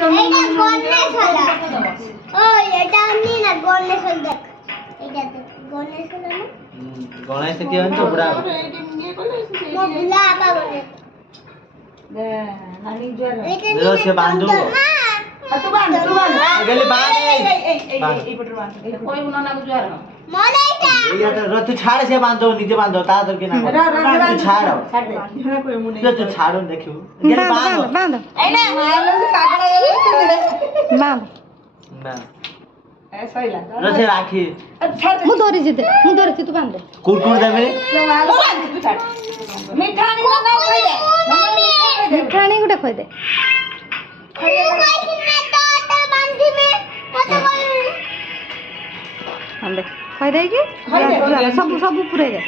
এটা গণেশ হলা ওই এটা নি না গণেশ হল দেখ এটা দেখ গণেশ হলা না গণেশ কি হচ্ছে বুড়া মো বুলা আবা গণেশ দে নানি জোর দেখো সে বান্ধু তু বাঁধ গেলি বাঁধ এই পটর বাঁধ কই উনা না জোর মনে এটা এইটা রথ ছাড় সে বাঁধো নিজে বাঁধো তা তোর কি না ছাড় ছাড় দে হ্যাঁ কই মনে তুই ছাড়ুন দেখিও গেলি বাঁধ এই না মারলো যে কাকড়া বাঁধ না এ সইলা রথে রাখি ছাড় দে মু ধরিছি তু বাঁধ দে কুরকুর দেবে তু ছাড় মিঠা নি না খাই দে মিঠানি গুটা খই দে আন্দে খই দে কি সব সব পুরে দে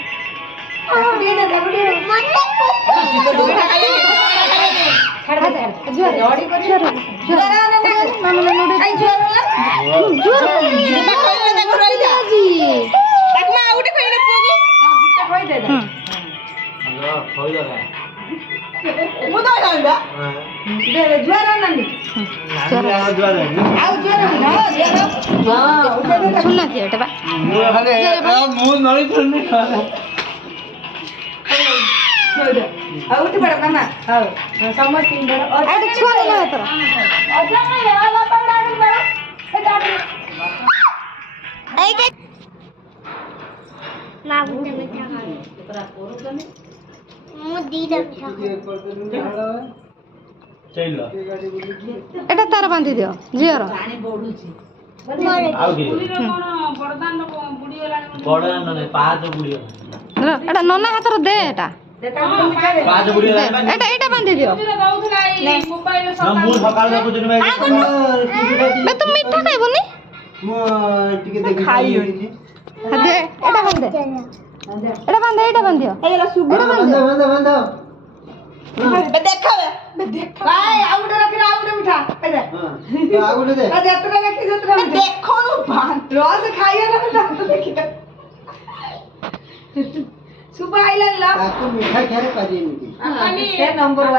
ছাড় দে জোর লড়ি করে জোর জোর না না না আই জোর না জোর কইলে দেখো রই যা জি দেখ মা উঠে কইলে পোগো হ্যাঁ বিটা কই দে হ্যাঁ হই যাবে মুদা না দে জোর না নি নানি জোর আউ জোর না জোর হ্যাঁ উঠে দে শুন না কি এটা বা মুই খালি মুই নই শুনি আউ উঠে পড় মামা হ্যাঁ সমস্ত ইন্দর এটা ছুয়া না তোরা আচ্ছা না আলা পড়া আগে বড় এটা এইটা মা বুঝতে মিঠা খাবে তোরা করু জানি মু দিদা মিঠা চইল এটা তার বাঁধি দিও জিওর পানি বড়ুছি আউ কি কোন বড়দান বুড়ি হলানি বড় না পাঁচ বুড়ি এটা ননা হাতর দে এটা দেখা মিঠা দে পাঁচ বুড়ি দে, এটা বাঁধি দিও দউথলা এই মোবাইল না মু সকাল দেখো তুমি বে তুমি মিঠা খাইবনি মু টিকে দেখি খাই হইনি দে এটা বাঁধ দে এটা বাঁধিও এইলা সুবি বন্ধ দেখাবে ভাই আউডে রাখি আউডে মিঠা এই দে হ্যাঁ আগুলে দে আজ এতটা রাখি যতটা দেখো না ভান রস খাইয়ে না দাঁত দেখি সুবা আইলা লা কাকু মিঠা খেয়ে পাজি নি বাপালি সে নম্বর 1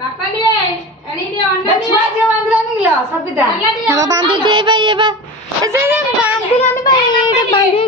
বাপালি এনি দে অন্য ছুয়া যে বান্দরা নিলা সবিতা বাঁধি দে ভাই এবা এসে বাঁধি রানি ভাই এটা বাঁধি